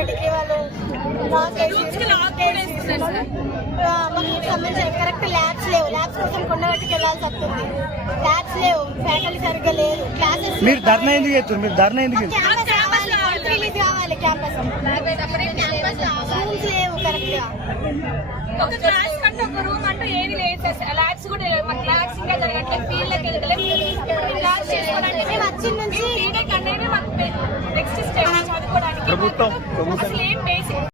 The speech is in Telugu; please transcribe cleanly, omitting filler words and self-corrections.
చేసిన డిగ్రీ వాళ్ళు మనకి సంబంధించిన కరెక్ట్ ల్యాబ్స్ లేవు. ల్యాబ్స్ కోసం కొండగట్టుకు వెళ్ళాల్సి వస్తుంది. ల్యాబ్స్ లేవు, ఫ్యాకల్టీ సరిగ్గా లేదు, క్లాసెస్. మీరు ధర్నా ఎందుకు చేస్తారు? మీరు ధర్నా ఎందుకు రిలీజ్ కావాలి క్యాంపస్. రూమ్స్ లేవు కరెక్ట్ గా. ఒక క్లాస్ కంటే ఒక రూమ్ అంటూ ఏది లేదు. ల్యాబ్స్ కూడా లేవు. మన ల్యాబ్స్ ఇంకా జరగట్లేదు. ఫీల్డ్కి వెళ్ళలేదు. క్లాస్ చేసుకోవడానికి మేము వచ్చిన నుంచి నెక్స్ట్ స్టేజ్ చదువుకోవడానికి అసలు ఏం బేసిక్